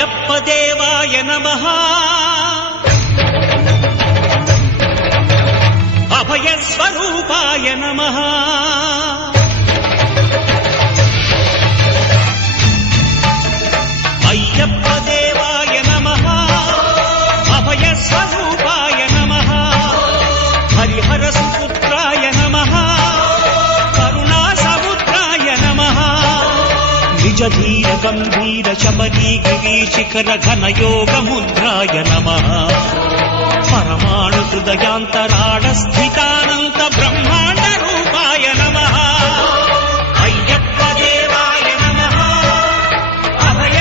అయ్యప్ప దేవాయ నమః అభయ స్వరూపాయ నమః అయ్యప్ప దేవాయ నమః అభయ స్వరూపాయ నమః హరిహర సుపుత్రాయ నమః కరుణా సముద్రాయ నమః నిజ ధీర గంభీర శబరీ గిరి శిఖర ఘన యోగ ముద్రాయ నమః పరమాణు హృదయాంతరాళ స్థితానంత బ్రహ్మాండ